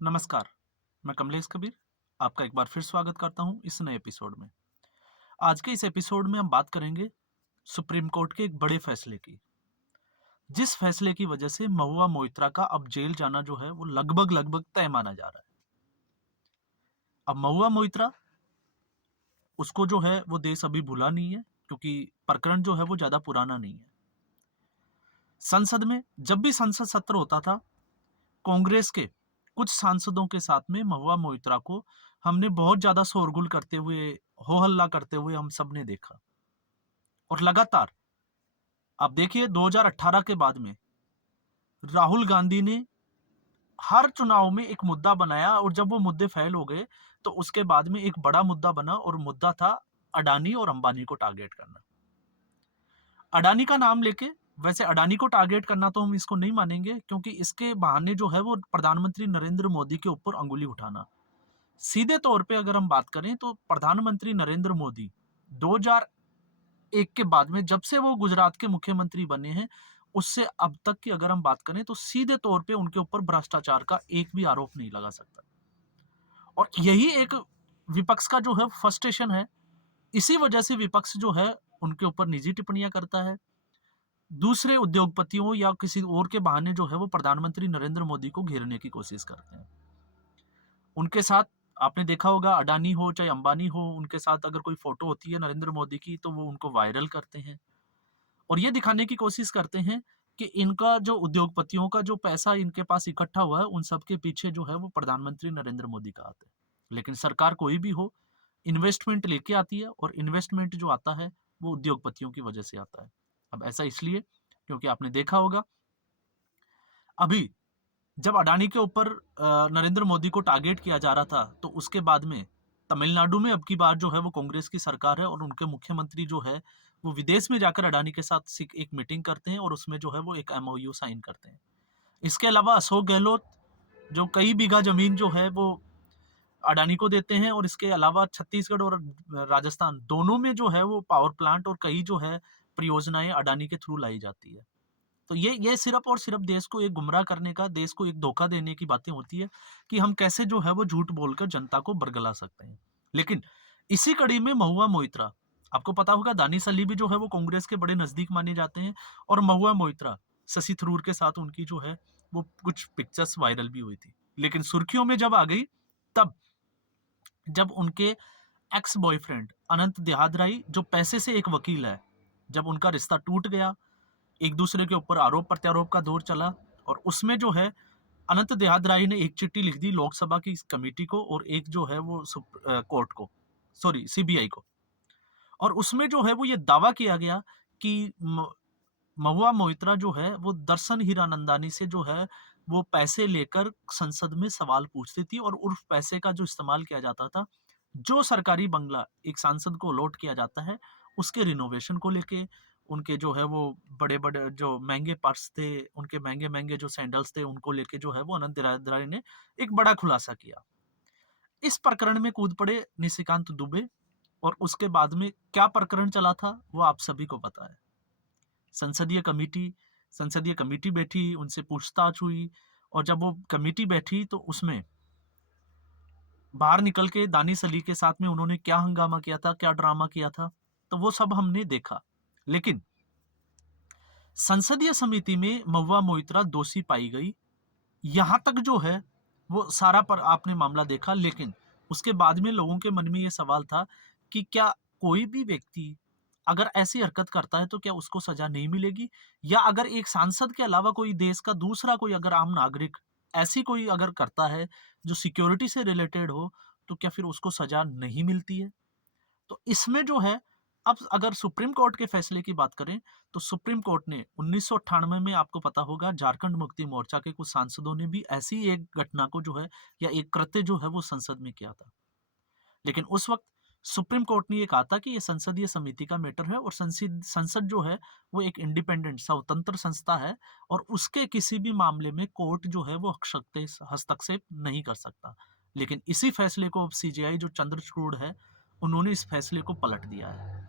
नमस्कार, मैं कमलेश कबीर आपका एक बार फिर स्वागत करता हूं इस नए एपिसोड में। आज के इस एपिसोड में हम बात करेंगे सुप्रीम कोर्ट के एक बड़े फैसले की, जिस फैसले की वजह से महुआ मोइत्रा का अब जेल जाना जो है वो लगभग लगभग तय माना जा रहा है। अब महुआ मोइत्रा उसको जो है वो देश अभी भुला नहीं है, क्योंकि प्रकरण जो है वो ज्यादा पुराना नहीं है। संसद में जब भी संसद सत्र होता था, कांग्रेस के कुछ सांसदों के साथ में महुआ मोइत्रा को हमने बहुत ज्यादा शोरगुल करते हुए, हो हल्ला करते हुए हम सब ने देखा। और लगातार आप देखिए 2018 के बाद में राहुल गांधी ने हर चुनाव में एक मुद्दा बनाया, और जब वो मुद्दे फेल हो गए तो उसके बाद में एक बड़ा मुद्दा बना, और मुद्दा था अडानी और अंबानी को टारगेट करना। अडानी का नाम लेके, वैसे अडानी को टारगेट करना तो हम इसको नहीं मानेंगे, क्योंकि इसके बहाने जो है वो प्रधानमंत्री नरेंद्र मोदी के ऊपर अंगुली उठाना। सीधे तौर पे अगर हम बात करें तो प्रधानमंत्री नरेंद्र मोदी 2001 के बाद में, जब से वो गुजरात के मुख्यमंत्री बने हैं, उससे अब तक की अगर हम बात करें तो सीधे तौर पे उनके ऊपर भ्रष्टाचार का एक भी आरोप नहीं लगा सकता। और यही एक विपक्ष का जो है फ्रस्ट्रेशन है। इसी वजह से विपक्ष जो है उनके ऊपर निजी टिप्पणियां करता है, दूसरे उद्योगपतियों या किसी और के बहाने जो है वो प्रधानमंत्री नरेंद्र मोदी को घेरने की कोशिश करते हैं। उनके साथ आपने देखा होगा, अडानी हो चाहे अंबानी हो, उनके साथ अगर कोई फोटो होती है नरेंद्र मोदी की तो वो उनको वायरल करते हैं, और ये दिखाने की कोशिश करते हैं कि इनका जो उद्योगपतियों का जो पैसा इनके पास इकट्ठा हुआ है, उन सब के पीछे जो है वो प्रधानमंत्री नरेंद्र मोदी का हाथ है। लेकिन सरकार कोई भी हो, इन्वेस्टमेंट लेके आती है, और इन्वेस्टमेंट जो आता है वो उद्योगपतियों की वजह से आता है। अब ऐसा इसलिए क्योंकि आपने देखा होगा, अभी जब अडानी के ऊपर नरेंद्र मोदी को टारगेट किया जा रहा था, तो उसके बाद में तमिलनाडु में अब की बार जो है वो कांग्रेस की सरकार है, और उनके मुख्यमंत्री जो है वो विदेश में जाकर अडानी के साथ एक मीटिंग करते हैं, और उसमें जो है वो एक एमओयू साइन करते हैं। इसके अलावा अशोक गहलोत जो कई बीघा जमीन जो है वो अडानी को देते हैं, और इसके अलावा छत्तीसगढ़ और राजस्थान दोनों में जो है वो पावर प्लांट और कई जो है परियोजनाएं अडानी के थ्रू लाई जाती है। तो ये सिर्फ और सिर्फ देश को एक गुमराह करने का, देश को एक धोखा देने की बातें होती है, कि हम कैसे जो है वो झूठ बोलकर जनता को बरगला सकते हैं। लेकिन इसी कड़ी में महुआ मोइत्रा, आपको पता होगा दानिश अली भी जो है वो कांग्रेस के बड़े नजदीक माने जाते हैं, और महुआ मोइत्रा शशि थरूर के साथ उनकी जो है वो कुछ पिक्चर्स वायरल भी हुई थी। लेकिन सुर्खियों में जब आ गई, तब जब उनके एक्स बॉयफ्रेंड अनंत देहादराई, जो पैसे से एक वकील है, जब उनका रिश्ता टूट गया, एक दूसरे के ऊपर आरोप प्रत्यारोप का दौर चला, और उसमें जो है अनंत देहादराई ने एक चिट्ठी लिख दी लोकसभा की इस कमेटी को, और एक जो है वो कोर्ट को, सॉरी सीबीआई को। और उसमें जो है वो ये दावा किया गया कि महुआ मोइत्रा जो है वो दर्शन हीरानंदानी से जो है वो पैसे लेकर संसद में सवाल पूछती थी, और उस पैसे का जो इस्तेमाल किया जाता था, जो सरकारी बंगला एक सांसद को अलॉट किया जाता है, उसके रिनोवेशन को लेके, उनके जो है वो बड़े बड़े जो महंगे पर्स थे, उनके महंगे महंगे जो सैंडल्स थे, उनको लेके जो है वो अनंत राय ने एक बड़ा खुलासा किया। इस प्रकरण में कूद पड़े निशिकांत दुबे, और उसके बाद में क्या प्रकरण चला था वो आप सभी को पता है। संसदीय कमेटी संसदीय कमेटी बैठी, उनसे पूछताछ हुई, और जब वो कमेटी बैठी तो उसमें बाहर निकल के दानिश अली के साथ में उन्होंने क्या हंगामा किया था, क्या ड्रामा किया था, तो वो सब हमने देखा। लेकिन संसदीय समिति में महुआ मोइत्रा दोषी पाई गई, यहां तक जो है वो सारा पर आपने मामला देखा। लेकिन उसके बाद में लोगों के मन में ये सवाल था कि क्या कोई भी व्यक्ति अगर ऐसी हरकत करता है तो क्या उसको सजा नहीं मिलेगी, या अगर एक सांसद के अलावा कोई देश का दूसरा कोई अगर आम नागरिक ऐसी कोई अगर करता है जो सिक्योरिटी से रिलेटेड हो, तो क्या फिर उसको सजा नहीं मिलती है। तो इसमें जो है, अब अगर सुप्रीम कोर्ट के फैसले की बात करें, तो सुप्रीम कोर्ट ने 1998 में, आपको पता होगा, झारखंड मुक्ति मोर्चा के कुछ सांसदों ने भी ऐसी एक घटना को जो है, या एक कृत्य जो है वो संसद में किया था। लेकिन उस वक्त सुप्रीम कोर्ट ने ये कहा था कि ये संसदीय समिति का मैटर है, और संसद संसद जो है वो एक इंडिपेंडेंट स्वतंत्र संस्था है, और उसके किसी भी मामले में कोर्ट जो है वो हस्तक्षेप नहीं कर सकता। लेकिन इसी फैसले को अब सीजेआई जो चंद्रचूड़ है, उन्होंने इस फैसले को पलट दिया है,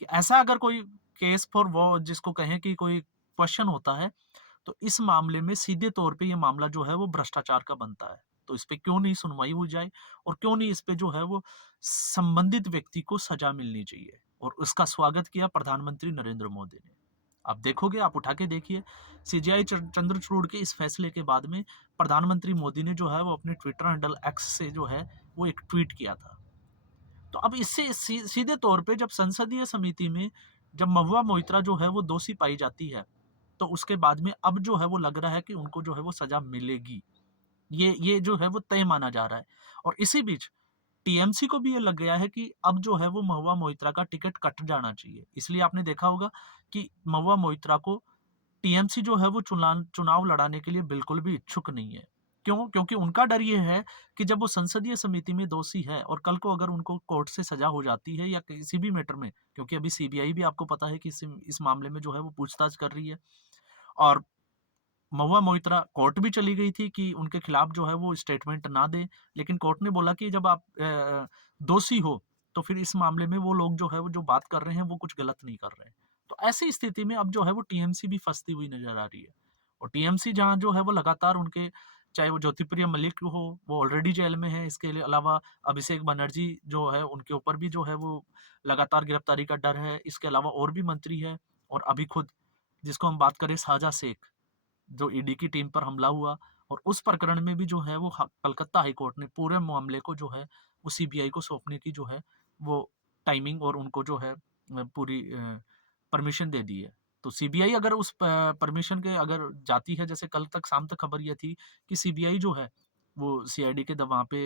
कि ऐसा अगर कोई केस फॉर वो जिसको कहें कि कोई क्वेश्चन होता है, तो इस मामले में सीधे तौर पे ये मामला जो है वो भ्रष्टाचार का बनता है। तो इस पे क्यों नहीं सुनवाई हो जाए और क्यों नहीं इस पे जो है वो संबंधित व्यक्ति को सजा मिलनी चाहिए, और उसका स्वागत किया प्रधानमंत्री नरेंद्र मोदी ने। आप देखोगे, आप उठा के देखिए, सीजेआई चंद्रचूड़ के इस फैसले के बाद में प्रधानमंत्री मोदी ने जो है वो अपने ट्विटर हैंडल एक्स से जो है वो एक ट्वीट किया था। तो अब इससे सीधे तौर पे जब संसदीय समिति में जब महुआ मोइत्रा जो है वो दोषी पाई जाती है, तो उसके बाद में अब जो है वो लग रहा है कि उनको जो है वो सजा मिलेगी। ये जो है वो तय माना जा रहा है। और इसी बीच टीएमसी को भी ये लग गया है कि अब जो है वो महुआ मोइत्रा का टिकट कट जाना चाहिए। इसलिए आपने देखा होगा कि महुआ मोइत्रा को टीएमसी जो है वो चुनाव लड़ाने के लिए बिल्कुल भी इच्छुक नहीं है। क्यों? क्योंकि उनका डर ये है कि जब वो संसदीय समिति में दोषी है और कल को अगर उनको कोर्ट से सजा हो जाती है या किसी भी मैटर में, क्योंकि अभी सीबीआई भी आपको पता है कि इस मामले में जो है वो पूछताछ कर रही है, और महुआ मोइत्रा कोर्ट भी चली गई थी कि उनके खिलाफ जो है वो स्टेटमेंट ना दें, लेकिन कोर्ट ने बोला कि जब आप दोषी हो तो फिर इस मामले में वो लोग जो है वो जो बात कर रहे हैं वो कुछ गलत नहीं कर रहे हैं। तो ऐसी स्थिति में अब जो है वो टीएमसी भी फंसती हुई नजर आ रही है, और टीएमसी जहाँ जो है वो लगातार उनके, चाहे वो ज्योतिप्रिय मलिक हो, वो ऑलरेडी जेल में है, इसके अलावा अभिषेक बनर्जी जो है उनके ऊपर भी जो है वो लगातार गिरफ्तारी का डर है, इसके अलावा और भी मंत्री है, और अभी खुद जिसको हम बात करें साजा शेख, जो ईडी की टीम पर हमला हुआ, और उस प्रकरण में भी जो है वो कलकत्ता हाई कोर्ट ने पूरे मामले को जो है वो सीबीआई को सौंपने की जो है वो टाइमिंग और उनको जो है पूरी परमिशन दे दी है। तो सीबीआई अगर उस परमिशन के अगर जाती है, जैसे कल तक शाम तक खबर ये थी कि सीबीआई जो है वो सीआईडी के वहां पे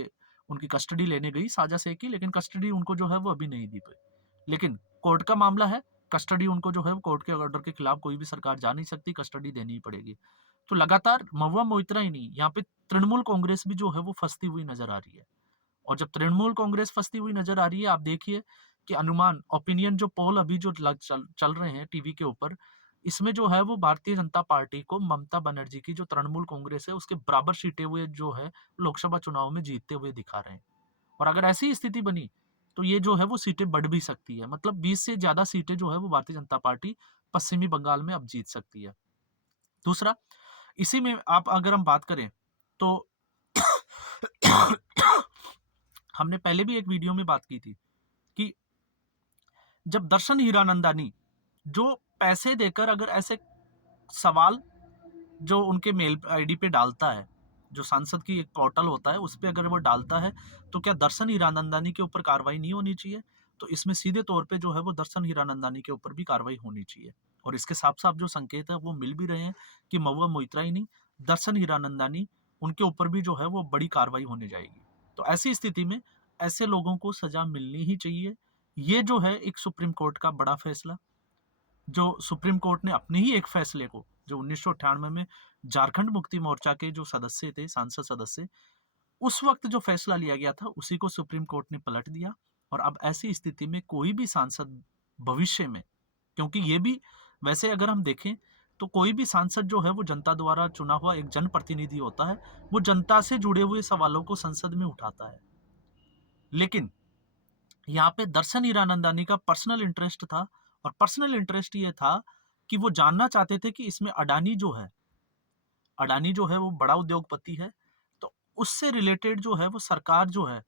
उनकी कस्टडी लेने गई साजा शेख की, लेकिन कस्टडी उनको जो है वो अभी नहीं दी पाई। लेकिन कोर्ट का मामला है, कस्टडी उनको जो है वो कोर्ट के ऑर्डर के खिलाफ कोई भी सरकार जा नहीं सकती, कस्टडी देनी ही पड़ेगी। तो लगातार महुआ मोइत्रा ही नहीं, यहाँ पे तृणमूल कांग्रेस भी जो है वो फंसती हुई नजर आ रही है। और जब तृणमूल कांग्रेस फंसती हुई नजर आ रही है, आप देखिए कि अनुमान ओपिनियन जो पोल अभी जो चल रहे हैं टीवी के ऊपर, इसमें जो है वो भारतीय जनता पार्टी को ममता बनर्जी की जो तृणमूल कांग्रेस है उसके बराबर सीटें हुए जो है लोकसभा चुनाव में जीतते हुए दिखा रहे हैं। और अगर ऐसी स्थिति बनी तो ये जो है वो सीटें बढ़ भी सकती है, मतलब 20 से ज्यादा सीटें जो है वो भारतीय जनता पार्टी पश्चिमी बंगाल में अब जीत सकती है। दूसरा, इसी में आप अगर हम बात करें तो हमने पहले भी एक वीडियो में बात की थी कि जब दर्शन हीरानंदानी जो पैसे देकर अगर ऐसे सवाल जो उनके मेल आईडी पे डालता है, जो सांसद की एक पोर्टल होता है उस पे अगर वो डालता है, तो क्या दर्शन हीरानंदानी के ऊपर कार्रवाई नहीं होनी चाहिए? तो इसमें सीधे तौर पे जो है वो दर्शन हीरानंदानी के ऊपर भी कार्रवाई होनी चाहिए, और इसके साफ साफ जो संकेत है वो मिल भी रहे हैं कि महुआ मोइत्रा ही नहीं, दर्शन हीरानंदानी, उनके ऊपर भी जो है वो बड़ी कार्रवाई होने जाएगी। तो ऐसी स्थिति में ऐसे लोगों को सजा मिलनी ही चाहिए। ये जो है एक सुप्रीम कोर्ट का बड़ा फैसला, जो सुप्रीम कोर्ट ने अपने ही एक फैसले को, जो 1998 में झारखंड मुक्ति मोर्चा के जो सदस्य थे, सांसद सदस्य, उस वक्त जो फैसला लिया गया था उसी को सुप्रीम कोर्ट ने पलट दिया। और अब ऐसी स्थिति में कोई भी सांसद भविष्य में, क्योंकि ये भी, वैसे अगर हम देखें तो कोई भी सांसद जो है वो जनता द्वारा चुना हुआ एक जनप्रतिनिधि होता है, वो जनता से जुड़े हुए सवालों को संसद में उठाता है। लेकिन यहाँ पे दर्शन हीरानंदानी का पर्सनल इंटरेस्ट था, और पर्सनल इंटरेस्ट ये था कि वो जानना चाहते थे कि इसमें अडानी जो है वो बड़ा उद्योगपति है, तो उससे रिलेटेड जो है वो सरकार जो है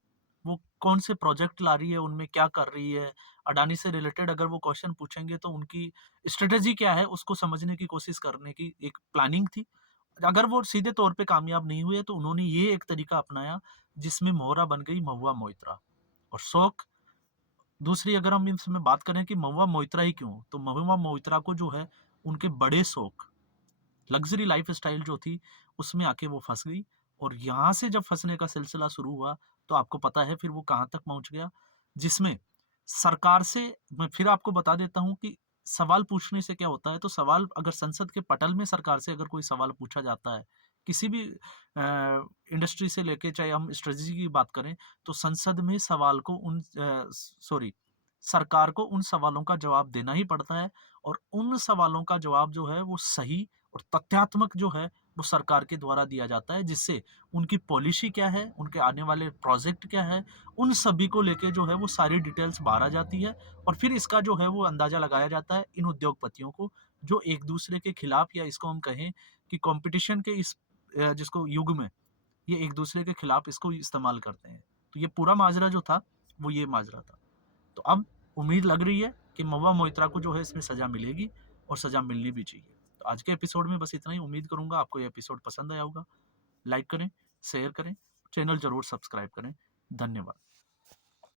वो कौन से प्रोजेक्ट ला रही है, उनमें क्या कर रही है, अडानी से रिलेटेड अगर वो क्वेश्चन पूछेंगे तो उनकी स्ट्रेटेजी क्या है उसको समझने की कोशिश करने की एक प्लानिंग थी। अगर वो सीधे तौर पे कामयाब नहीं हुए तो उन्होंने ये एक तरीका अपनाया जिसमें मोहरा बन गई महुआ मोइत्रा। और शौक, दूसरी अगर हम इसमें बात करें कि महुआ मोइत्रा ही क्यों, तो महुआ मोइत्रा को जो है उनके बड़े शौक, लग्जरी लाइफस्टाइल जो थी उसमें आके वो फंस गई, और यहाँ से जब फंसने का सिलसिला शुरू हुआ तो आपको पता है फिर वो कहाँ तक पहुंच गया, जिसमें सरकार से, मैं फिर आपको बता देता हूँ कि सवाल पूछने से क्या होता है। तो सवाल अगर संसद के पटल में सरकार से अगर कोई सवाल पूछा जाता है, किसी भी इंडस्ट्री से लेके, चाहे हम स्ट्रेटजी की बात करें, तो संसद में सवाल को सॉरी सरकार को उन सवालों का जवाब देना ही पड़ता है, और उन सवालों का जवाब जो है वो सही और तथ्यात्मक जो है वो सरकार के द्वारा दिया जाता है, जिससे उनकी पॉलिसी क्या है, उनके आने वाले प्रोजेक्ट क्या है, उन सभी को लेके जो है वो सारी डिटेल्स बाहर आ जाती है, और फिर इसका जो है वो अंदाजा लगाया जाता है इन उद्योगपतियों को जो एक दूसरे के खिलाफ, या इसको हम कहें कि कंपटीशन के इस जिसको युग में ये एक दूसरे के खिलाफ इसको इस्तेमाल करते हैं। तो ये पूरा माजरा जो था वो ये माजरा था। तो अब उम्मीद लग रही है कि महुआ मोइत्रा को जो है इसमें सजा मिलेगी और सजा मिलनी भी चाहिए। तो आज के एपिसोड में बस इतना ही। उम्मीद करूंगा आपको ये एपिसोड पसंद आया होगा। लाइक करें, शेयर करें, चैनल जरूर सब्सक्राइब करें। धन्यवाद।